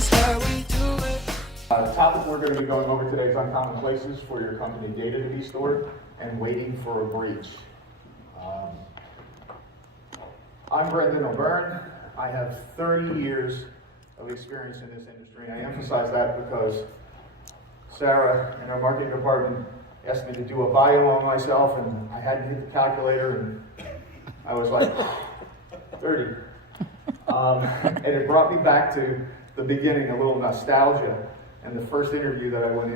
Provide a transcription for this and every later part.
is how we do it. The topic we're going to be going over today is uncommon places for your company data to be stored and waiting for a breach. I'm Brendan O'Byrne. I have 30 years of experience in this industry. I emphasize that because Sarah in our marketing department asked me to do a bio on myself, and I hadn't hit the calculator, and I was like, 30. And it brought me back to the beginning, a little nostalgia. And the first interview that I went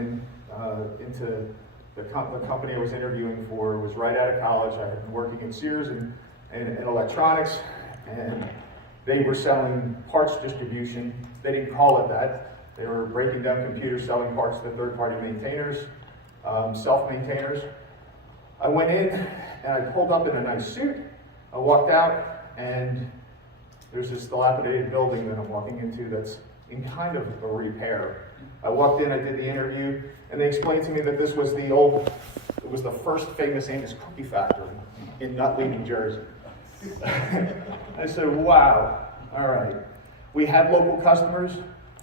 into the company I was interviewing for was right out of college. I had been working in Sears and electronics, and they were selling parts distribution. They didn't call it that. They were breaking down computers, selling parts to third-party maintainers, self-maintainers. I went in and I pulled up in a nice suit. I walked out, and there's this dilapidated building that I'm walking into that's in kind of a repair. I walked in, I did the interview, and they explained to me that this was it was the first famous Amos cookie factory in Nutley, New Jersey. I said, wow, all right. We had local customers,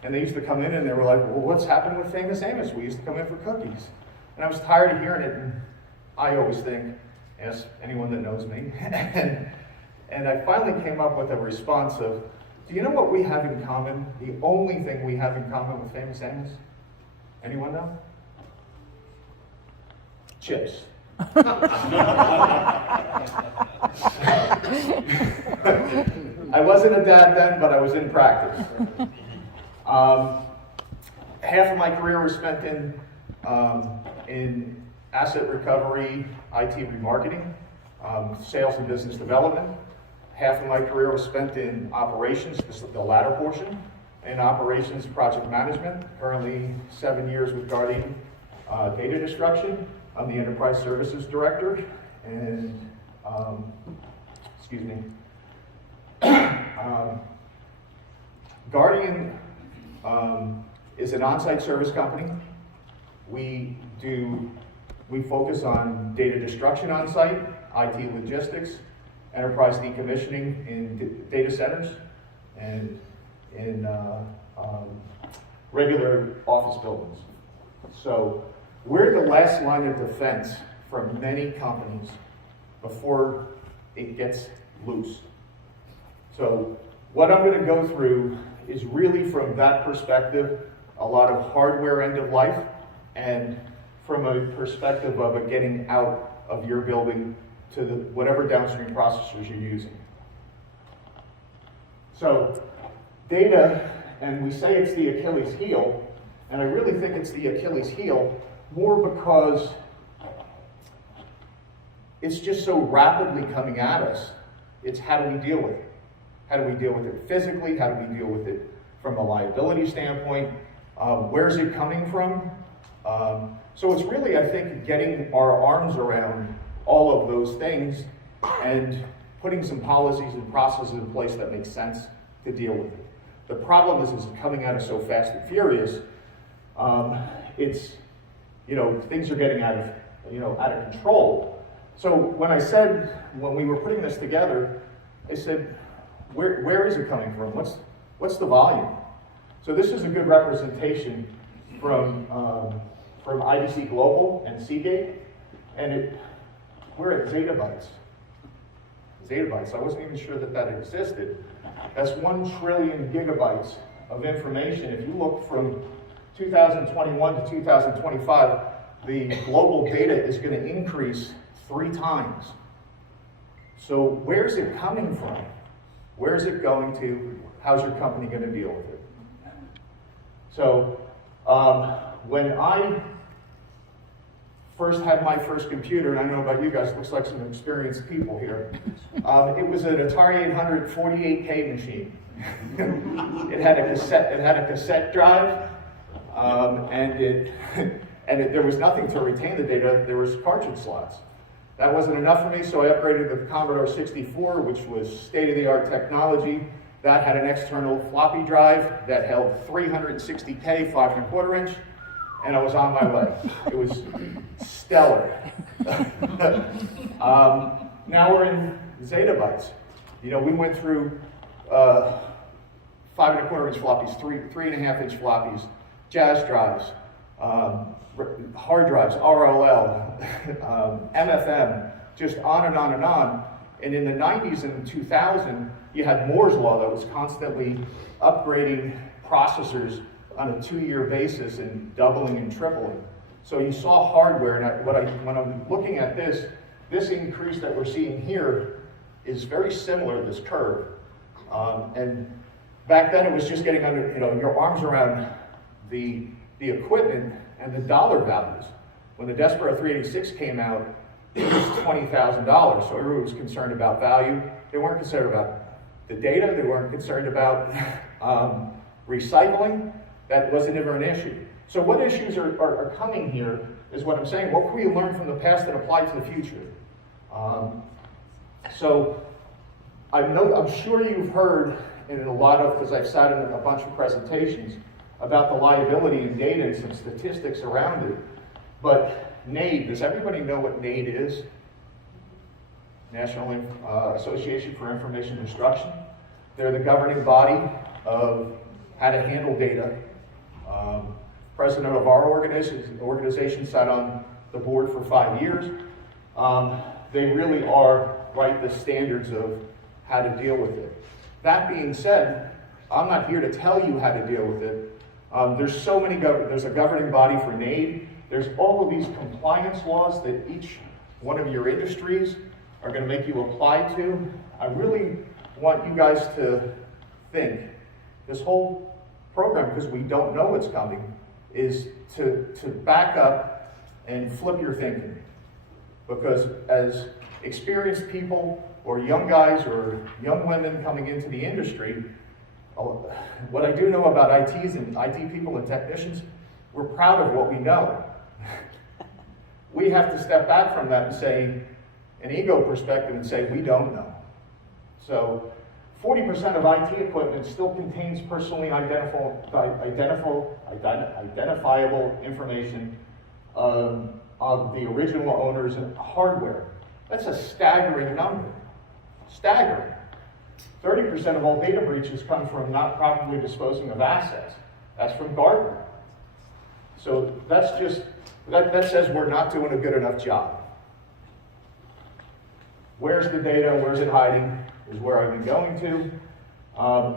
and they used to come in and they were like, well, what's happened with famous Amos? We used to come in for cookies. And I was tired of hearing it, and I always think, ask anyone that knows me, and I finally came up with a response of, do you know what we have in common? The only thing we have in common with famous Amos? Anyone know? Chips. I wasn't a dad then, but I was in practice. Half of my career was spent in asset recovery, IT remarketing, sales and business development. Half of my career was spent in operations, the latter portion, in operations project management. Currently 7 years with Guardian Data Destruction. I'm the Enterprise Services Director, and Guardian is an on-site service company. We focus on data destruction on-site, IT logistics, enterprise decommissioning in data centers, and in regular office buildings. So we're the last line of defense for many companies before it gets loose. So what I'm going to go through is really from that perspective, a lot of hardware end of life, and from a perspective of it getting out of your building to whatever downstream processors you're using. So data, and we say it's the Achilles heel, and I really think it's the Achilles heel more because it's just so rapidly coming at us. It's how do we deal with it? How do we deal with it physically? How do we deal with it from a liability standpoint? Where's it coming from? So it's really, I think, getting our arms around all of those things and putting some policies and processes in place that make sense to deal with it. The problem is coming at us so fast and furious. It's, things are getting out of control. So when we were putting this together, I said, where is it coming from? What's the volume? So this is a good representation from IDC Global and Seagate, and we're at zettabytes. Zettabytes. I wasn't even sure that existed. That's 1 trillion gigabytes of information. If you look from 2021 to 2025, the global data is going to increase 3 times. So where's it coming from? Where's it going to? How's your company going to deal with it? So when I first had my first computer, and I don't know about you guys, it looks like some experienced people here. It was an Atari 800 48K machine. It had a cassette drive, and there was nothing to retain the data. There was cartridge slots. That wasn't enough for me, so I upgraded to the Commodore 64, which was state-of-the-art technology. That had an external floppy drive that held 360K 5¼ inch, and I was on my way. It was stellar. Now we're in zettabytes. We went through 5 5.25-inch floppies, 3.5-inch floppies, jazz drives, hard drives, RLL, MFM, just on and on and on. And in the 90s and 2000, you had Moore's Law that was constantly upgrading processors on a 2-year basis and doubling and tripling. So you saw hardware, and when I'm looking at this increase that we're seeing here is very similar to this curve. And back then it was just getting under, your arms around the equipment and the dollar values. When the Despero 386 came out, it was $20,000, so everyone was concerned about value. They weren't concerned about the data, they weren't concerned about recycling. That wasn't ever an issue. So what issues are coming here is what I'm saying. What can we learn from the past and apply to the future? So I'm sure you've heard in a lot of, because I've sat in a bunch of presentations about the liability in data and some statistics around it. But NAID, does everybody know what NAID is? National Association for Information Destruction. They're the governing body of how to handle data. President of our organization sat on the board for 5 years. They really are the standards of how to deal with it. That being said, I'm not here to tell you how to deal with it. There's a governing body for NAID. There's all of these compliance laws that each one of your industries are going to make you apply to. I really want you guys to think this whole program, because we don't know what's coming, is to back up and flip your thinking. Because as experienced people or young guys or young women coming into the industry, what I do know about ITs and IT people and technicians, we're proud of what we know. We have to step back from that and say, an ego perspective, and say, we don't know. So 40% of IT equipment still contains personally identifiable information of the original owners and hardware. That's a staggering number. Staggering. 30% of all data breaches come from not properly disposing of assets. That's from Gartner. So that says we're not doing a good enough job. Where's the data? Where's it hiding? Is where I've been going to.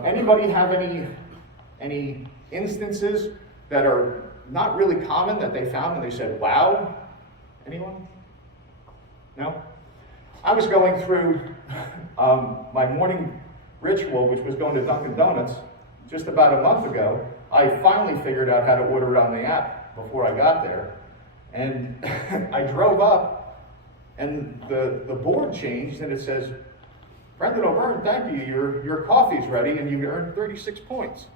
Anybody have any instances that are not really common that they found and they said, wow? Anyone? No? I was going through my morning ritual, which was going to Dunkin' Donuts, just about a month ago. I finally figured out how to order it on the app before I got there. And I drove up, and the board changed, and it says, Brendan O'Byrne, thank you, your coffee's ready, and you earned 36 points.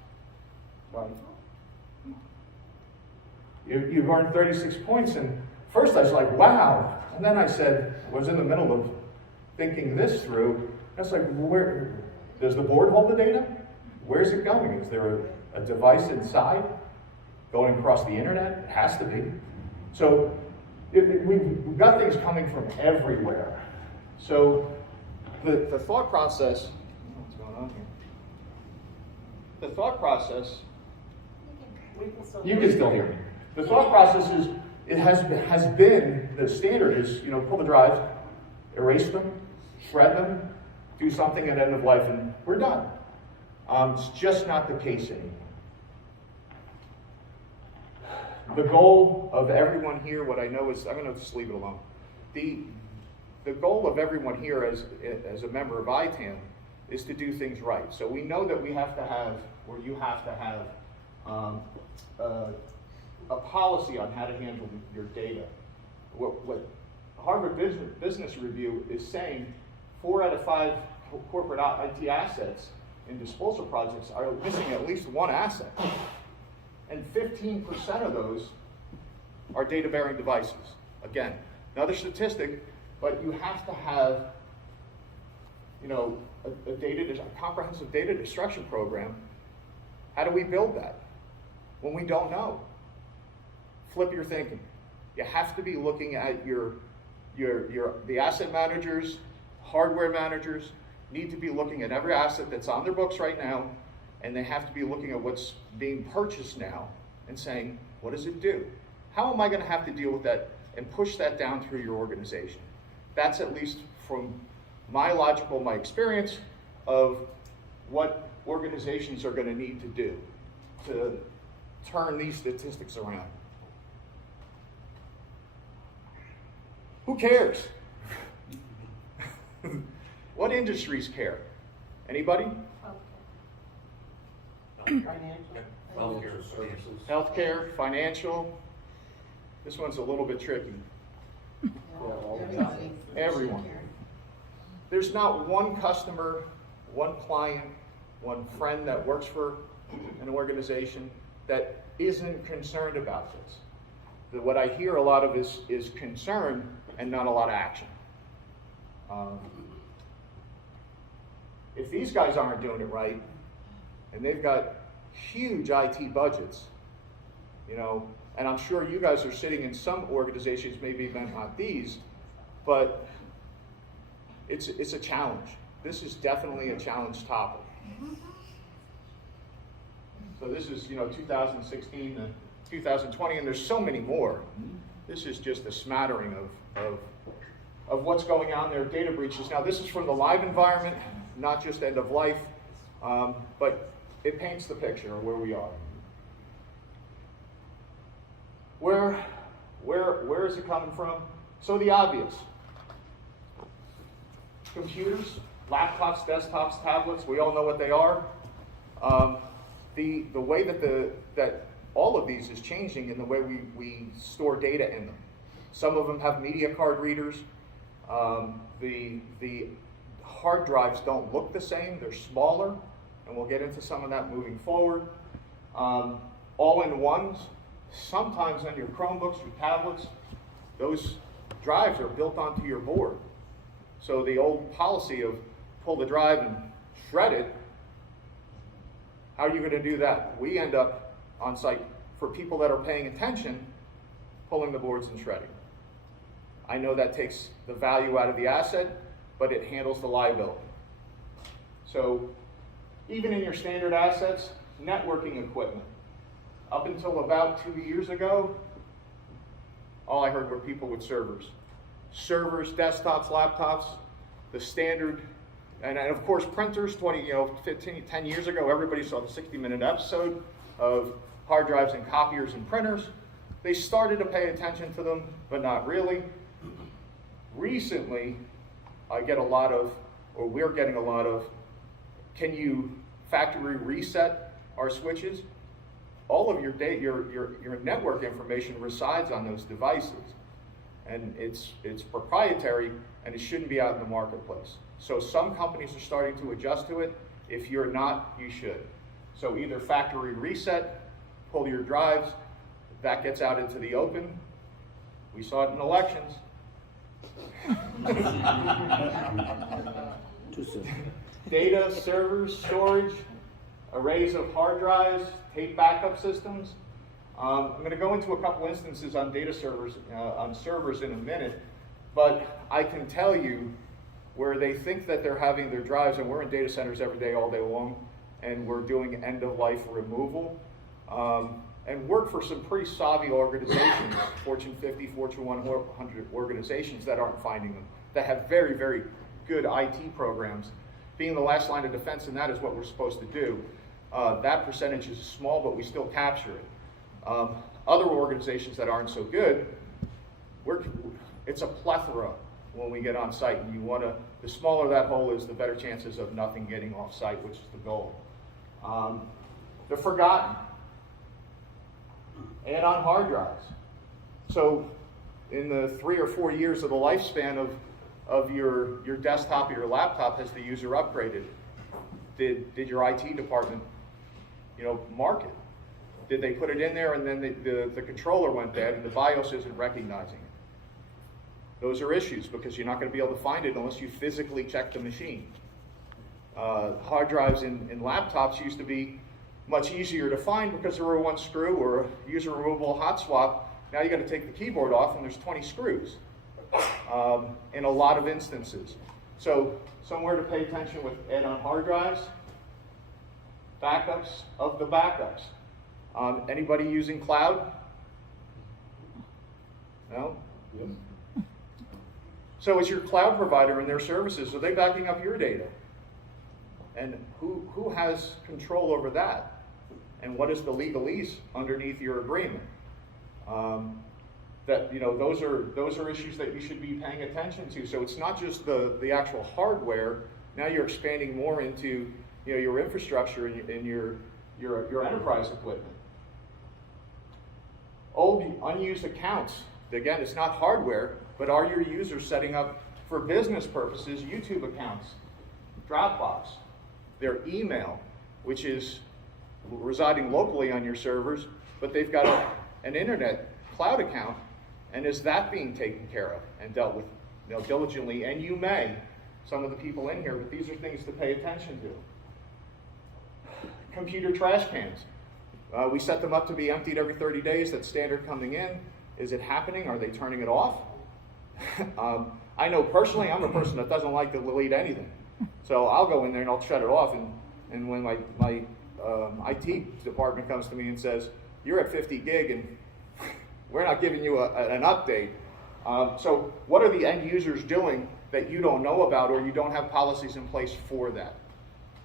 You've earned 36 points, and first I was like, wow. And then I was in the middle of thinking this through. I was like, where does the board hold the data? Where's it going? Is there a device inside going across the internet? It has to be. So we've got things coming from everywhere. So the thought process, what's going on here? The thought process, you can still hear me. The thought process is, has been, the standard is, pull the drives, erase them, shred them, do something at end of life, and we're done. It's just not the case anymore. The goal of everyone here, what I know is, I'm going to just leave it alone. The goal of everyone here as a member of IAITAM is to do things right. So we know that we have to have, or you have to have, a policy on how to handle your data. What Harvard Business Review is saying, 4 out of 5 corporate IT assets in disposal projects are missing at least one asset. And 15% of those are data-bearing devices. Again, another statistic, but you have to have, a comprehensive data destruction program. How do we build that when we don't know? Flip your thinking. You have to be looking at the asset managers, hardware managers need to be looking at every asset that's on their books right now and they have to be looking at what's being purchased now and saying, what does it do? How am I going to have to deal with that and push that down through your organization? That's at least from my experience of what organizations are going to need to do to turn these statistics around. Who cares? What industries care? Anybody? Healthcare services. Healthcare, financial. This one's a little bit tricky. Everyone. There's not one customer, one client, one friend that works for an organization that isn't concerned about this. What I hear a lot of is concern and not a lot of action. If these guys aren't doing it right, and they've got huge IT budgets, and I'm sure you guys are sitting in some organizations, maybe not these, but it's a challenge. This is definitely a challenge topic. So this is 2016 to 2020, and there's so many more. This is just a smattering of what's going on there, data breaches. Now this is from the live environment, not just end of life, but it paints the picture of where we are. Where is it coming from? So the obvious. Computers, laptops, desktops, tablets, we all know what they are. The way that all of these is changing in the way we store data in them. Some of them have media card readers. The hard drives don't look the same, they're smaller, and we'll get into some of that moving forward. All-in-ones, sometimes on your Chromebooks, your tablets, those drives are built onto your board. So the old policy of pull the drive and shred it, how are you going to do that? We end up on site, for people that are paying attention, pulling the boards and shredding. I know that takes the value out of the asset, but it handles the liability. So even in your standard assets, networking equipment. Up until about 2 years ago, all I heard were people with servers. Servers, desktops, laptops, the standard, and of course printers. 10 years ago, everybody saw the 60-minute episode of hard drives and copiers and printers. They started to pay attention to them, but not really. Recently, we're getting a lot of, can you factory reset our switches? All of your data, your network information resides on those devices, and it's proprietary, and it shouldn't be out in the marketplace. So some companies are starting to adjust to it. If you're not, you should. So either factory reset, pull your drives, that gets out into the open. We saw it in elections. Too soon. Data, servers, storage, arrays of hard drives, tape backup systems. I'm going to go into a couple instances on data servers, on servers in a minute, but I can tell you where they think that they're having their drives, and we're in data centers every day, all day long, and we're doing end-of-life removal, and work for some pretty savvy organizations, Fortune 50, Fortune 100 organizations that aren't finding them, that have very, very good IT programs. Being the last line of defense, and that is what we're supposed to do. That percentage is small, but we still capture it. Other organizations that aren't so good, it's a plethora when we get on site, and the smaller that hole is, the better chances of nothing getting off site, which is the goal. The forgotten, and on hard drives. So in the 3 or 4 years of the lifespan of your desktop or your laptop, has the user upgraded? Did your IT department, mark it? Did they put it in there and then the controller went bad and the BIOS isn't recognizing it? Those are issues because you're not going to be able to find it unless you physically check the machine. Hard drives in laptops used to be much easier to find because there were one screw or a user removable hot swap. Now you got to take the keyboard off and there's 20 screws in a lot of instances. So somewhere to pay attention with add-on hard drives. backups of the backups. Anybody using cloud? No? Yes. So is your cloud provider and their services, are they backing up your data? And who has control over that? And what is the legalese underneath your agreement? That, you know, those are issues that you should be paying attention to. So it's not just the actual hardware. Now you're expanding more into, you know, your infrastructure and your enterprise equipment. Old unused accounts. Again, it's not hardware, but are your users setting up for business purposes YouTube accounts, Dropbox, their email, which is residing locally on your servers, but they've got an internet cloud account, and is that being taken care of and dealt with, you know, diligently? And you may, some of the people in here, but these are things to pay attention to. Computer trash cans. We set them up to be emptied every 30 days. That's standard coming in. Is it happening? Are they turning it off? I know personally, I'm a person that doesn't like to delete anything. So I'll go in there and I'll shut it off. And when my IT department comes to me and says, you're at 50 gig and we're not giving you an update. So what are the end users doing that you don't know about, or you don't have policies in place for that?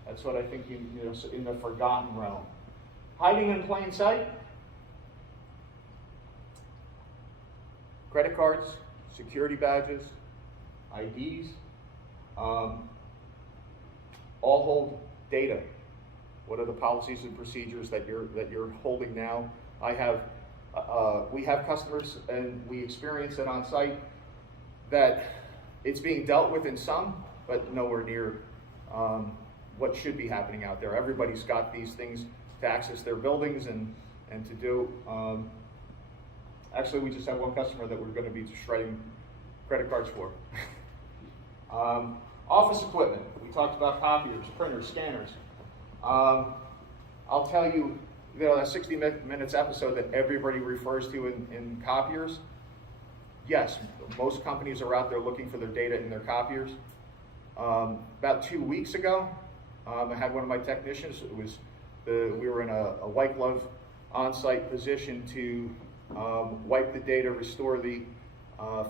That's what I think you know, in the forgotten realm. Hiding in plain sight. Credit cards, security badges, IDs, all hold data. What are the policies and procedures that you're holding now? We have customers, and we experience it on site, that it's being dealt with in some, but nowhere near what should be happening out there. Everybody's got these things to access their buildings and to do. Actually, we just have one customer that we're going to be shredding credit cards for. Office equipment. We talked about copiers, printers, scanners. I'll tell you, that 60 Minutes episode that everybody refers to in copiers, yes, most companies are out there looking for their data in their copiers. About 2 weeks ago, I had one of my technicians. We were in a white glove on-site position to wipe the data, restore the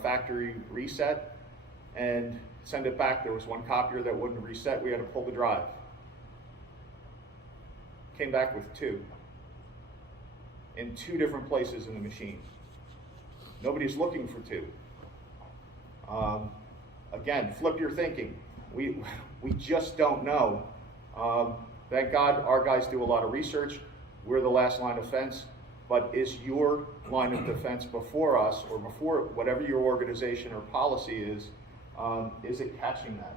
factory reset, and send it back. There was one copier that wouldn't reset. We had to pull the drive. Came back with two in two different places in the machine. Nobody's looking for two. Again, flip your thinking. We just don't know. Thank God our guys do a lot of research. We're the last line of defense. But is your line of defense before us, or before whatever your organization or policy is it catching that?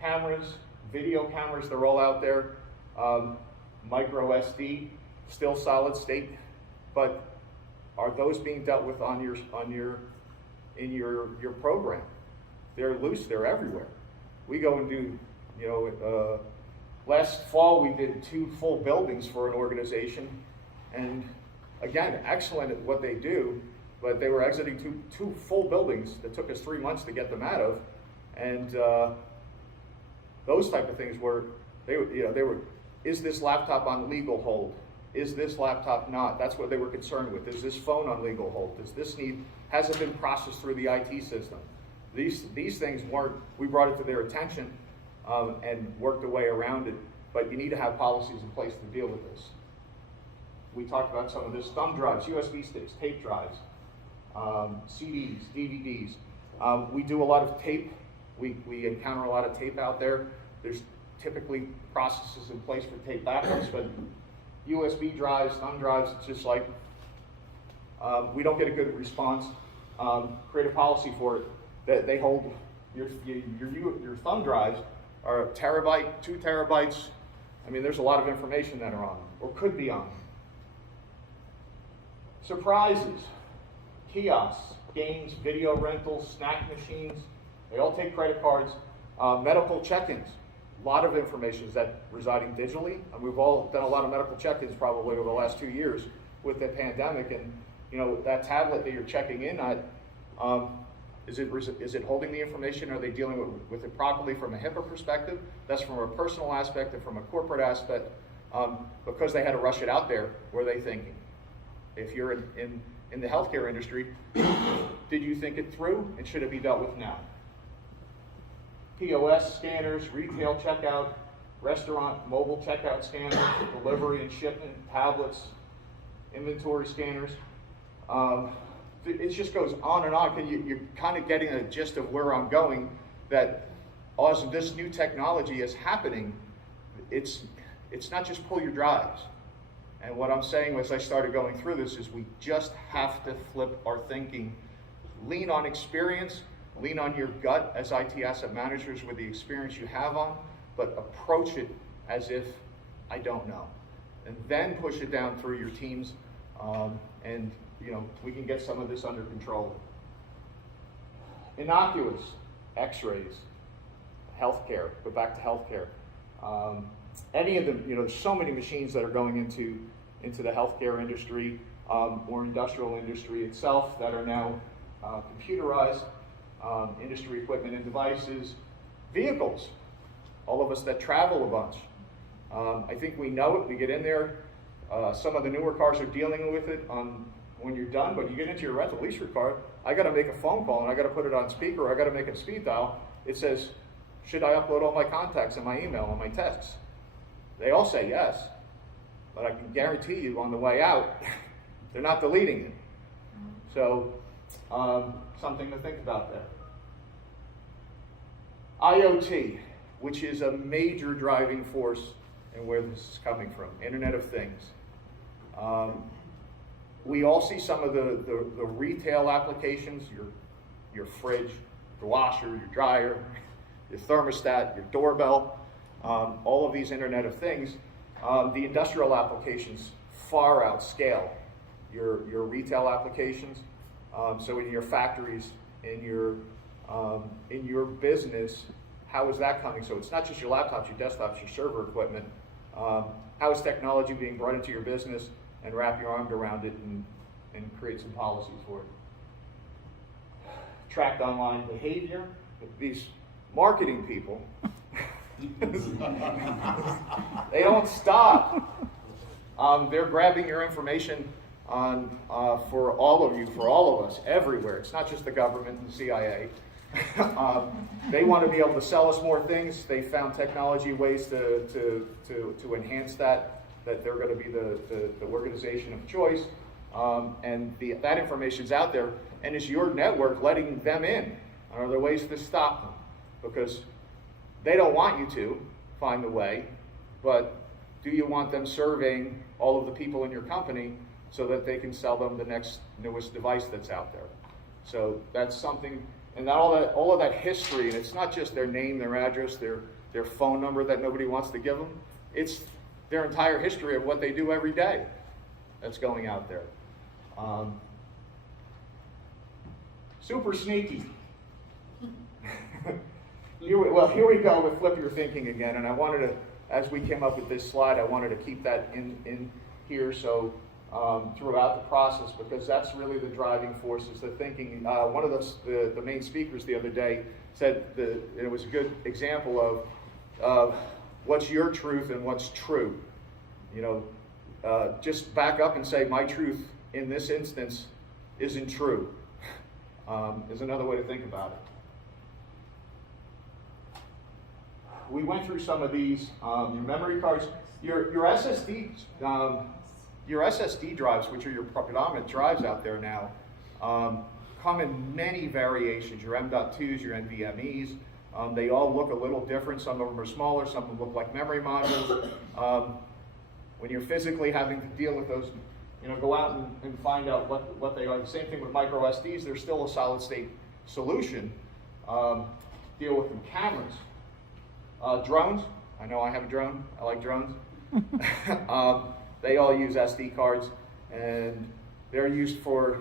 Cameras, video cameras, they're all out there. Micro SD, still solid state, but are those being dealt with in your program? They're loose, they're everywhere. We go and do, last fall we did 2 full buildings for an organization, and again, excellent at what they do, but they were exiting two full buildings that took us 3 months to get them out of, and those type of things were, they were, is this laptop on legal hold? Is this laptop not? That's what they were concerned with. Is this phone on legal hold? Has it been processed through the IT system? These things weren't, we brought it to their attention and worked a way around it, but you need to have policies in place to deal with this. We talked about some of this: thumb drives, USB sticks, tape drives, CDs, DVDs. We do a lot of tape. We encounter a lot of tape out there. There's typically processes in place for tape backups, but USB drives, thumb drives, it's just like, we don't get a good response. Create a policy for it that they hold. Your thumb drives are a terabyte, 2 terabytes. I mean, there's a lot of information that are on them, or could be on them. Surprises, kiosks, games, video rentals, snack machines, they all take credit cards. Medical check-ins, a lot of information is that residing digitally. And we've all done a lot of medical check-ins probably over the last 2 years with the pandemic, and that tablet that you're checking in at, Is it holding the information? Are they dealing with it properly from a HIPAA perspective? That's from a personal aspect and from a corporate aspect. Because they had to rush it out there, were they thinking? If you're in the healthcare industry, did you think it through, and should it be dealt with now? POS scanners, retail checkout, restaurant mobile checkout scanners, delivery and shipment, tablets, inventory scanners. It just goes on and on. You're kind of getting a gist of where I'm going, that as this new technology is happening, it's not just pull your drives. And what I'm saying as I started going through this is we just have to flip our thinking, lean on experience, lean on your gut as IT asset managers with the experience you have on, but approach it as if I don't know. And then push it down through your teams, and we can get some of this under control. Innocuous, x-rays, healthcare, go back to healthcare. Any of them, there's so many machines that are going into the healthcare industry or industrial industry itself that are now computerized, industry equipment and devices, vehicles, all of us that travel a bunch. I think we know it, we get in there. Some of the newer cars are dealing with it when you're done, but you get into your rental lease your car, I gotta make a phone call and I gotta put it on speaker, or I gotta make a speed dial. It says, should I upload all my contacts and my email and my texts? They all say yes, but I can guarantee you on the way out, they're not deleting it. So, something to think about there. IoT, which is a major driving force in where this is coming from, Internet of Things. We all see some of the retail applications, your fridge, your washer, your dryer, your thermostat, your doorbell, all of these Internet of Things. The industrial applications far outscale your retail applications. So in your factories, in your business, how is that coming? So it's not just your laptops, your desktops, your server equipment. How is technology being brought into your business, and wrap your arms around it and create some policies for it. Tracked online behavior. These marketing people, they don't stop. They're grabbing your information for all of you, for all of us, everywhere. It's not just the government and the CIA. They want to be able to sell us more things. They found technology ways to enhance that they're going to be the organization of choice. And that information's out there, and it's your network letting them in. Are there ways to stop them? Because they don't want you to find the way, but do you want them surveying all of the people in your company so that they can sell them the next newest device that's out there? So that's something, and all of that history, and it's not just their name, their address, their phone number that nobody wants to give them. It's their entire history of what they do every day that's going out there. Super sneaky. Here we go with flip your thinking again, and I wanted to, as we came up with this slide, I wanted to keep that in here so throughout the process, because that's really the driving force, is the thinking. One of the main speakers the other day said it was a good example of what's your truth and what's true. Just back up and say my truth in this instance isn't true, is another way to think about it. We went through some of these, your memory cards, your SSDs, your SSD drives, which are your predominant drives out there now, come in many variations, your M.2s, your NVMEs. They all look a little different. Some of them are smaller, some of them look like memory modules. When you're physically having to deal with those, go out and find out what they are. The same thing with micro SDs, they're still a solid state solution. Deal with them. Cameras. Drones, I know I have a drone, I like drones. They all use SD cards, and they're used for,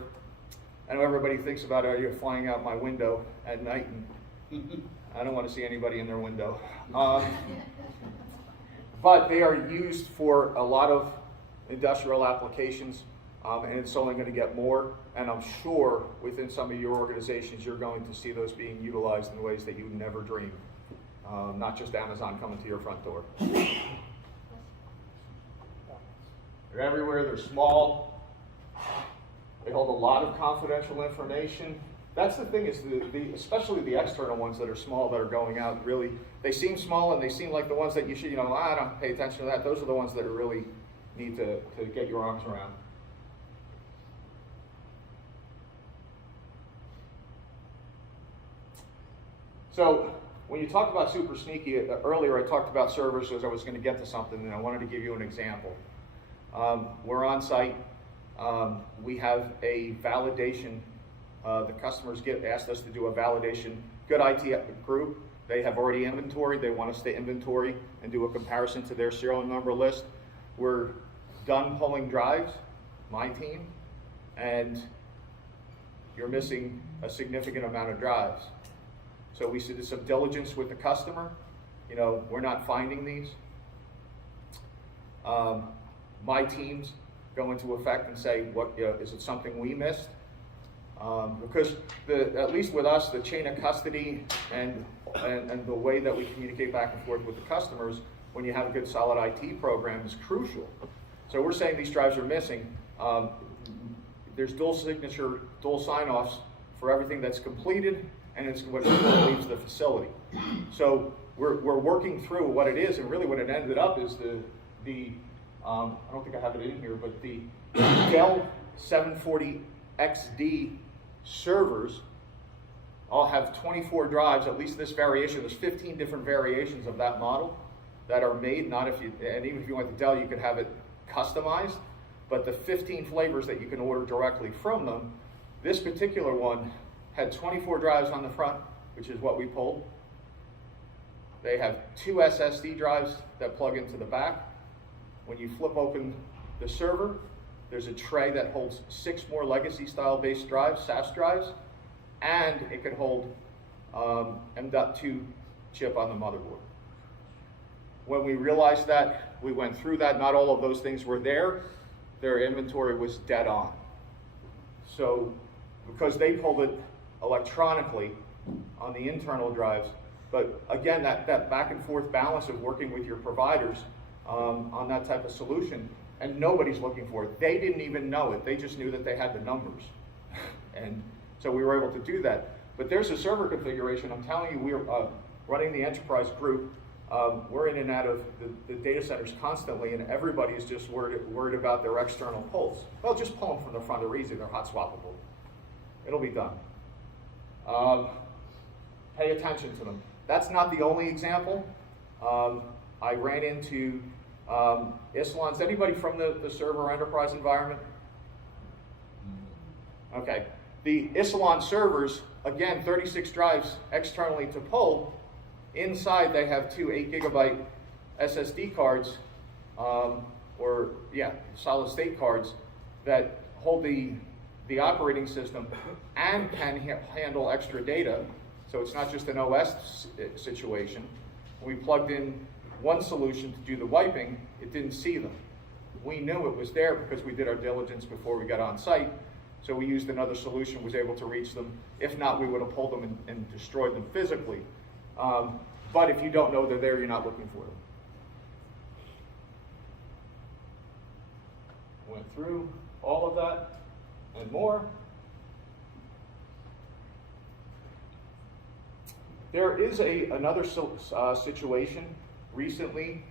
I know everybody thinks about, are you flying out my window at night? And I don't want to see anybody in their window. But they are used for a lot of industrial applications. and it's only going to get more, and I'm sure within some of your organizations you're going to see those being utilized in ways that you never dreamed. Not just Amazon coming to your front door. They're everywhere, they're small, they hold a lot of confidential information. That's the thing, is especially the external ones that are small, that are going out, really, they seem small and they seem like the ones that you should, I don't pay attention to that. Those are the ones that are really need to get your arms around. So when you talk about super sneaky, earlier I talked about servers as I was going to get to something, and I wanted to give you an example. We're on site. We have a validation. The customers asked us to do a validation. Good IT group. They have already inventory. They want us to inventory and do a comparison to their serial number list. We're done pulling drives, my team, and you're missing a significant amount of drives. So we did some diligence with the customer. We're not finding these. My teams go into effect and say, "What is it? Something we missed?" Because at least with us, the chain of custody and the way that we communicate back and forth with the customers, when you have a good solid IT program, is crucial. So we're saying these drives are missing. There's dual signature, dual sign-offs for everything that's completed, and it's what leaves the facility. So we're working through what it is, and really what it ended up is the I don't think I have it in here, but the Dell 740XD servers all have 24 drives, at least this variation. There's 15 different variations of that model that are made, and even if you went to Dell, you could have it customized, but the 15 flavors that you can order directly from them, this particular one had 24 drives on the front, which is what we pulled. They have 2 SSD drives that plug into the back. When you flip open the server, there's a tray that holds 6 more legacy style based drives, SAS drives, and it can hold M.2 chip on the motherboard. When we realized that, we went through that. Not all of those things were there. Their inventory was dead on. So because they pulled it electronically on the internal drives, but again, that back and forth balance of working with your providers on that type of solution, and nobody's looking for it. They didn't even know it. They just knew that they had the numbers. And so we were able to do that. But there's a server configuration. I'm telling you, we're running the enterprise group. We're in and out of the data centers constantly, and everybody is just worried about their external pulls. Well, just pull them from the front. They're easy. They're hot swappable. It'll be done. Pay attention to them. That's not the only example. I ran into Isilons. Anybody from the server enterprise environment? Okay. The Isilon servers, again, 36 drives externally to pull. Inside, they have 2 8GB SSD cards, solid state cards that hold the operating system and can handle extra data. So it's not just an OS situation. We plugged in one solution to do the wiping. It didn't see them. We knew it was there because we did our diligence before we got on site. So we used another solution, was able to reach them. If not, we would have pulled them and destroyed them physically. But if you don't know they're there, you're not looking for them. Went through all of that and more. There is another situation recently,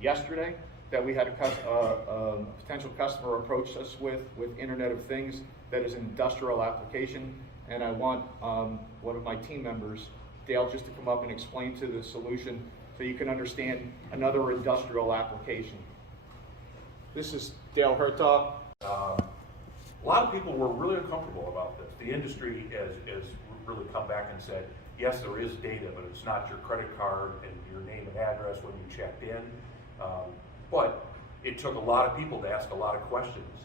yesterday, that we had a potential customer approach us with Internet of Things that is an industrial application, and I want one of my team members, Dale, just to come up and explain to the solution so you can understand another industrial application. This is Dale Hertog. A lot of people were really uncomfortable about this. The industry has really come back and said, yes, there is data, but it's not your credit card and your name and address when you checked in. But it took a lot of people to ask a lot of questions.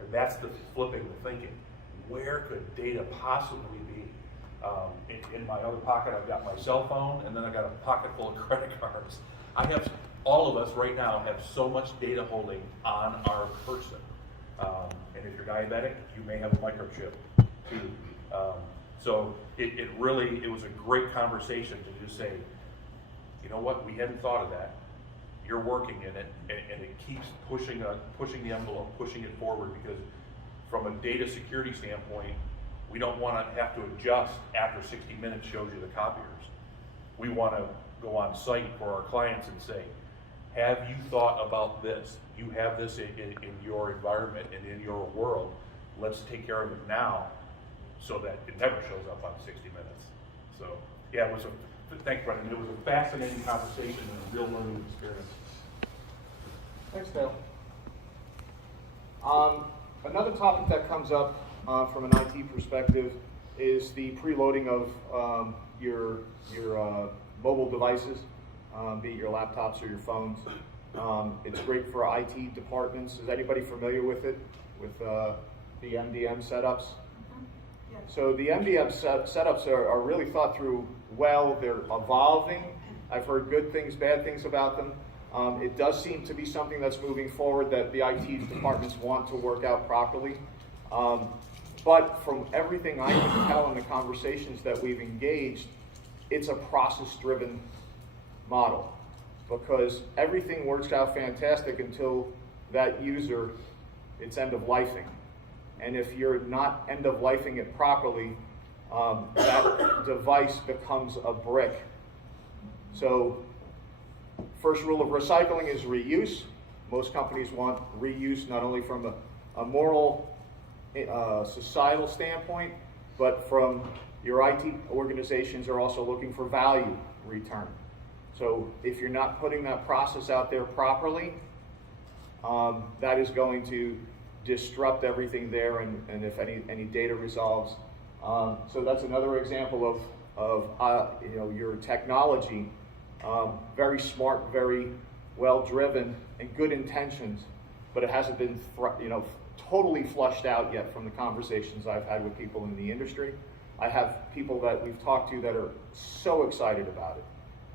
And that's the flipping the thinking. Where could data possibly be? In my other pocket, I've got my cell phone, and then I've got a pocket full of credit cards. All of us right now have so much data holding on our person. And if you're diabetic, you may have a microchip too. So it was a great conversation to just say, you know what, we hadn't thought of that. You're working in it, and it keeps pushing the envelope, pushing it forward, because from a data security standpoint, we don't want to have to adjust after 60 minutes shows you the copiers. We want to go on site for our clients and say, have you thought about this? You have this in your environment and in your world. Let's take care of it now so that it never shows up on 60 minutes. So yeah, thanks, Brendan. It was a fascinating conversation and a real learning experience. Thanks, Dale. Another topic that comes up from an IT perspective is the preloading of your mobile devices, be it your laptops or your phones. It's great for IT departments. Is anybody familiar with it, with the MDM setups? Yeah. So the MDM setups are really thought through well. They're evolving. I've heard good things, bad things about them. It does seem to be something that's moving forward that the IT departments want to work out properly. But from everything I can tell in the conversations that we've engaged, it's a process-driven model, because everything works out fantastic until that user, it's end-of-lifing. And if you're not end-of-lifing it properly, that device becomes a brick. So, first rule of recycling is reuse. Most companies want reuse not only from a moral, societal standpoint, but from your IT organizations are also looking for value return. So if you're not putting that process out there properly, that is going to disrupt everything there, and if any data resolves. So that's another example of your technology, very smart, very well driven, and good intentions, but it hasn't been totally flushed out yet from the conversations I've had with people in the industry. I have people that we've talked to that are so excited about it.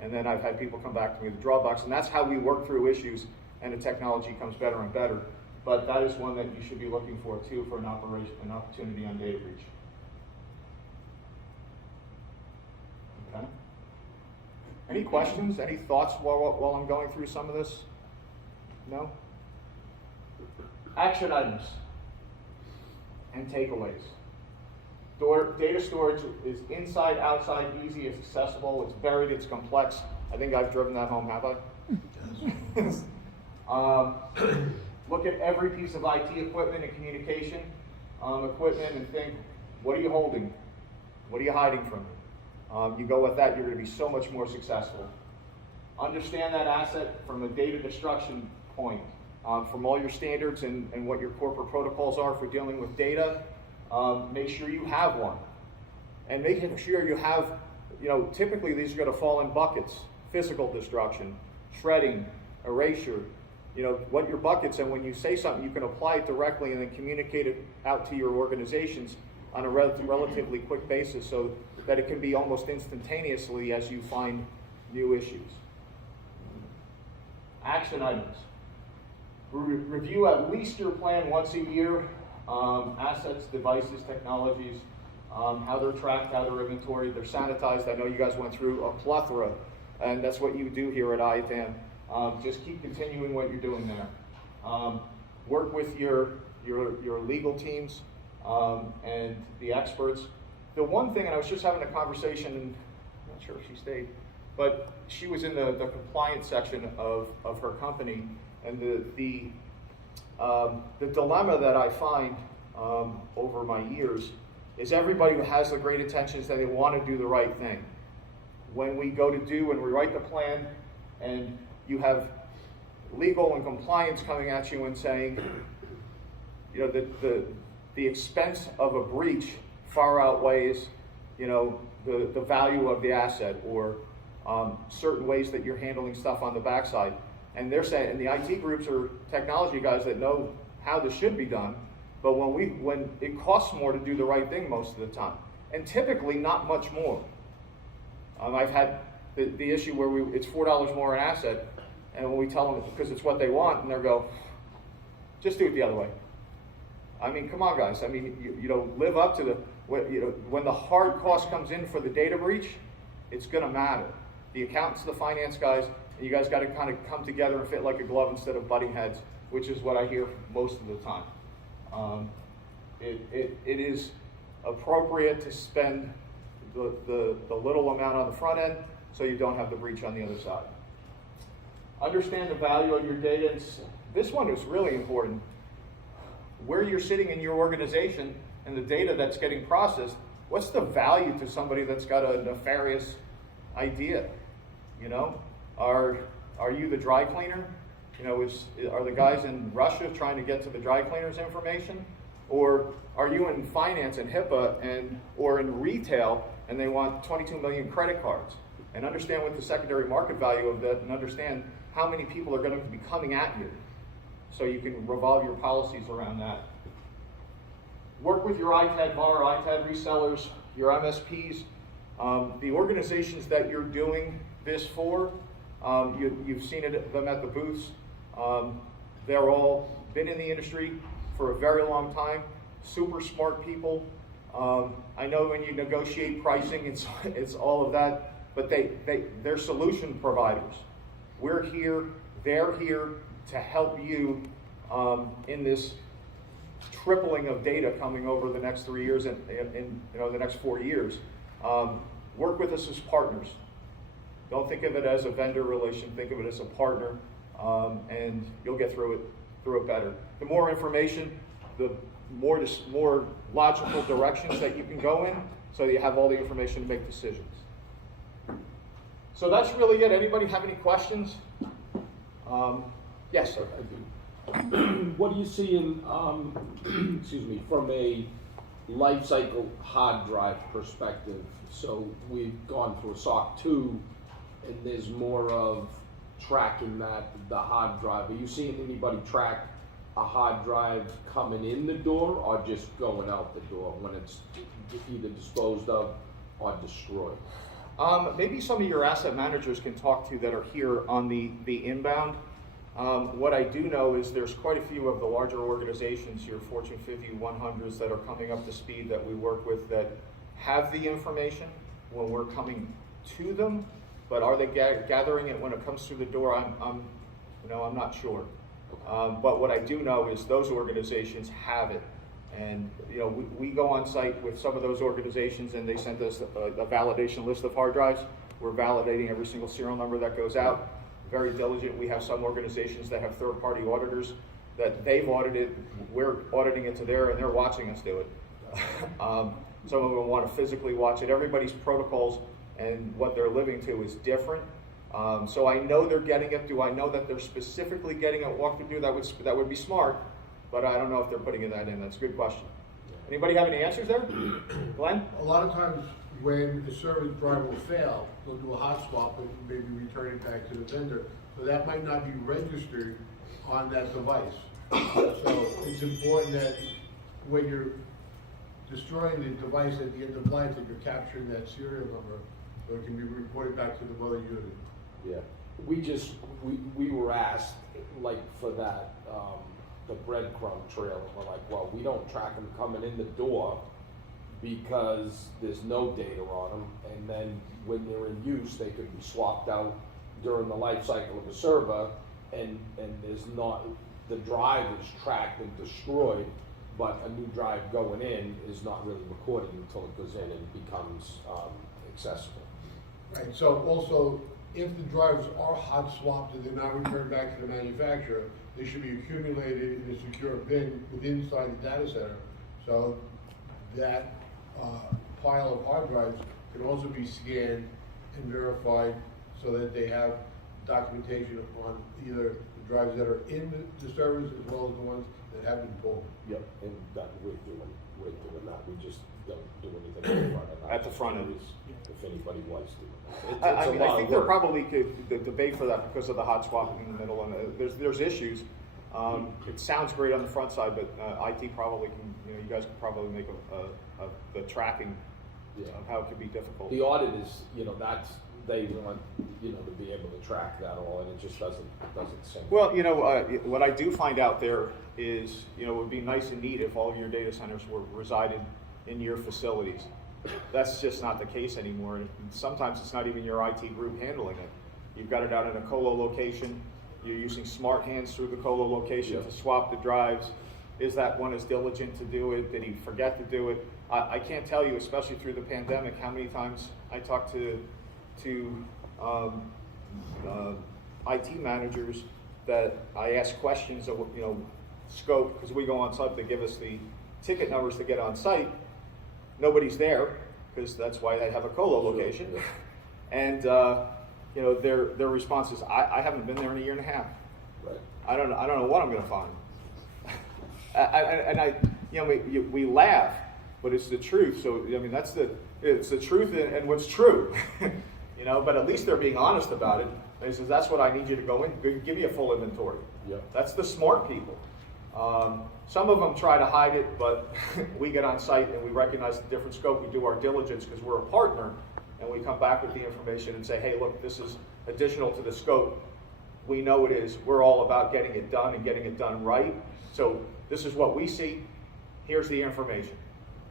And then I've had people come back to me with drawbacks, and that's how we work through issues, and the technology comes better and better. But that is one that you should be looking for too, for an opportunity on data breach. Okay. Any questions, any thoughts while I'm going through some of this? No? Action items and takeaways. Data storage is inside, outside, easy, it's accessible, it's buried, it's complex. I think I've driven that home, have I? Look at every piece of IT equipment and communication equipment and think, what are you holding? What are you hiding from me? You go with that, you're going to be so much more successful. Understand that asset from a data destruction point, from all your standards and what your corporate protocols are for dealing with data. Make sure you have one, and making sure you have, typically these are going to fall in buckets: physical destruction, shredding, erasure, what your buckets, and when you say something, you can apply it directly and then communicate it out to your organizations on a relatively quick basis, so that it can be almost instantaneously as you find new issues. Action items. Review at least your plan once a year. Assets, devices, technologies, how they're tracked, how they're inventoried, they're sanitized. I know you guys went through a plethora, and that's what you do here at IAITAM. Just keep continuing what you're doing there. Work with your legal teams and the experts. The one thing, and I was just having a conversation, and I'm not sure if she stayed, but she was in the compliance section of her company, and the dilemma that I find over my years is everybody who has the great intentions that they want to do the right thing. When we go to when we write the plan, and you have legal and compliance coming at you and saying, the expense of a breach far outweighs, the value of the asset, or certain ways that you're handling stuff on the backside. And they're saying, and the IT groups are technology guys that know how this should be done, but when it costs more to do the right thing most of the time, and typically not much more. I've had the issue where it's $4 more an asset, and when we tell them because it's what they want, and they go, just do it the other way. I mean, come on, guys. I mean, you know, live up to the, when the hard cost comes in for the data breach, it's going to matter. The accountants, the finance guys, you guys got to kind of come together and fit like a glove instead of butting heads, which is what I hear most of the time. It is appropriate to spend the little amount on the front end so you don't have the breach on the other side. Understand the value of your data. This one is really important. Where you're sitting in your organization and the data that's getting processed, what's the value to somebody that's got a nefarious idea? You know, are you the dry cleaner? You know, are the guys in Russia trying to get to the dry cleaner's information? Or are you in finance and HIPAA or in retail and they want 22 million credit cards? And understand what the secondary market value of that and understand how many people are going to be coming at you so you can revolve your policies around that. Work with your ITAD VAR, ITAD resellers, your MSPs, the organizations that you're doing this for. You've seen them at the booths. They're all been in the industry for a very long time, super smart people. I know when you negotiate pricing, it's all of that, but they're solution providers. We're here, they're here to help you in this tripling of data coming over the next 3 years and the next 4 years. Work with us as partners. Don't think of it as a vendor relation, think of it as a partner, and you'll get through it better. The more information, the more logical directions that you can go in so that you have all the information to make decisions. So that's really it. Anybody have any questions? Yes, sir. What do you see in, excuse me, from a life cycle hard drive perspective? So we've gone through a SOC 2, and there's more of tracking the hard drive. Are you seeing anybody track a hard drive coming in the door or just going out the door when it's either disposed of or destroyed? Maybe some of your asset managers can talk to that are here on the inbound. What I do know is there's quite a few of the larger organizations, your Fortune 50, 100s that are coming up to speed that we work with that have the information when we're coming to them, but are they gathering it when it comes through the door? I'm not sure. But what I do know is those organizations have it. And we go on site with some of those organizations and they send us a validation list of hard drives. We're validating every single serial number that goes out. Very diligent. We have some organizations that have third-party auditors that they've audited. We're auditing it to and they're watching us do it. Some of them want to physically watch it. Everybody's protocols and what they're living to is different. So I know they're getting it. Do I know that they're specifically getting it walked through? That would be smart. But I don't know if they're putting that in. That's a good question. Anybody have any answers there? Glenn? A lot of times when the service drive will fail, they'll do a hot swap and maybe return it back to the vendor. So that might not be registered on that device. So it's important that when you're destroying the device at the end of life, that you're capturing that serial number so it can be reported back to the mother unit. Yeah. We were asked, like, for that, the breadcrumb trail, and we're like, well, we don't track them coming in the door because there's no data on them, and then when they're in use, they could be swapped out during the life cycle of a server, and there's not, the drive is tracked and destroyed, but a new drive going in is not really recorded until it goes in and becomes accessible. Right, so also, if the drives are hot swapped and they're not returned back to the manufacturer, they should be accumulated in a secure bin inside the data center. So that pile of hard drives can also be scanned and verified so that they have documentation on either the drives that are in the servers as well as the ones that have been pulled. Yep, and that we're doing that. We just don't do anything At the front end. If anybody wants to. I think there probably could debate for that because of the hot swapping in the middle, and there's issues. It sounds great on the front side, but IT probably can. You guys could probably make the tracking of how it could be difficult. The audit is, they want, you know, to be able to track that all, and it just doesn't sync. Well, what I do find out there is, it would be nice and neat if all of your data centers were resided in your facilities. That's just not the case anymore. And sometimes it's not even your IT group handling it. You've got it out in a colo location. You're using smart hands through the colo location to swap the drives. Is that one as diligent to do it? Did he forget to do it? I can't tell you, especially through the pandemic, how many times I talked to IT managers that I ask questions of, scope, because we go on site, they give us the ticket numbers to get on site. Nobody's there, because that's why they have a colo location. And their response is, I haven't been there in a year and a half. Right. I don't know what I'm going to find. We laugh, but it's the truth. So it's the truth and what's true. But at least they're being honest about it. And he says, that's what I need you to go in. Give me a full inventory. Yep. That's the smart people. Some of them try to hide it, but we get on site and we recognize the different scope. We do our diligence because we're a partner, and we come back with the information and say, hey, look, this is additional to the scope. We know it is. We're all about getting it done and getting it done right. So this is what we see. Here's the information,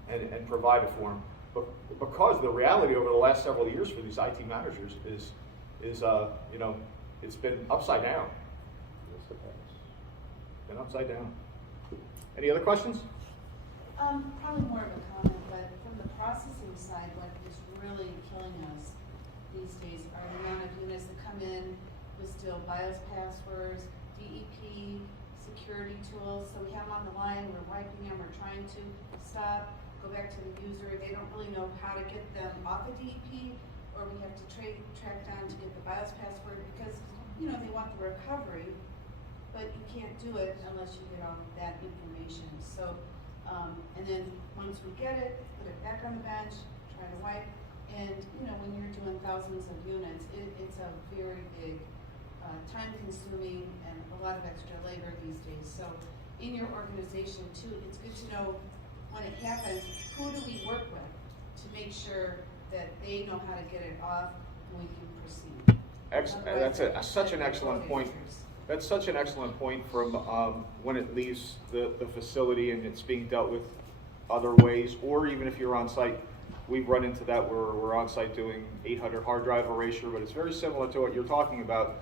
and provide it for them. But because the reality over the last several years for these IT managers is it's been upside down. Been upside down. Any other questions? Probably more of a comment, but from the processing side, what is really killing us these days are the amount of units that come in with still BIOS passwords, DEP, security tools. So we have them on the line, we're wiping them, we're trying to stop, go back to the user. They don't really know how to get them off of DEP, or we have to track down to get the BIOS password because, they want the recovery. But you can't do it unless you get all of that information. So, and then once we get it, put it back on the bench, try to wipe. And when you're doing thousands of units, it's a very big, time-consuming and a lot of extra labor these days. So, in your organization too, it's good to know when it happens, who do we work with to make sure that they know how to get it off and we can proceed. That's such an excellent point. That's such an excellent point from when it leaves the facility and it's being dealt with other ways, or even if you're on site. We've run into that where we're on site doing 800 hard drive erasure, but it's very similar to what you're talking about.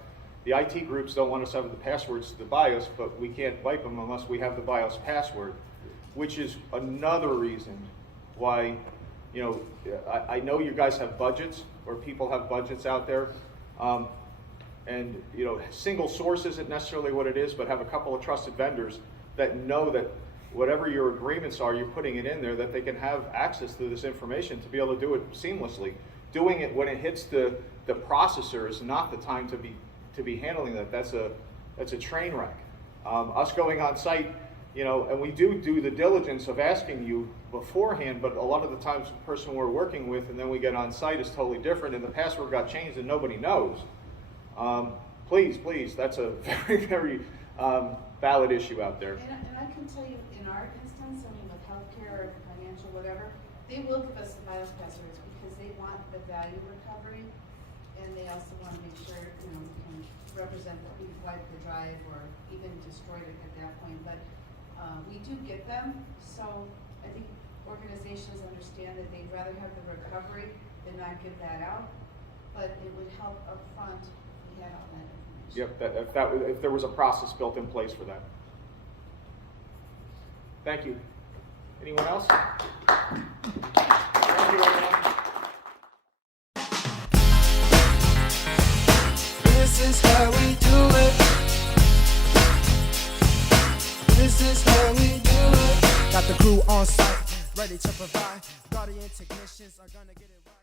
The IT groups don't want us to have the passwords to the BIOS, but we can't wipe them unless we have the BIOS password, which is another reason why, I know you guys have budgets, or people have budgets out there. And single source isn't necessarily what it is, but have a couple of trusted vendors that know that whatever your agreements are, you're putting it in there, that they can have access to this information to be able to do it seamlessly. Doing it when it hits the processor is not the time to be handling that. That's a train wreck. Us going on site, and we do the diligence of asking you beforehand, but a lot of the times the person we're working with and then we get on site is totally different, and the password got changed and nobody knows. Please, that's a very, very valid issue out there. And I can tell you, in our instance, with healthcare or financial, whatever, they will give us the BIOS passwords because they want the value recovery, and they also want to make sure, we can represent that we've wiped the drive or even destroyed it at that point. But we do get them, so I think organizations understand that they'd rather have the recovery than not give that out. But it would help up front if we had all that information. Yep, if there was a process built in place for that. Thank you. Anyone else? Thank you, everyone. This is how we do it. This is how we do it. Got the crew on site, ready to provide. Guardian technicians are gonna get it right.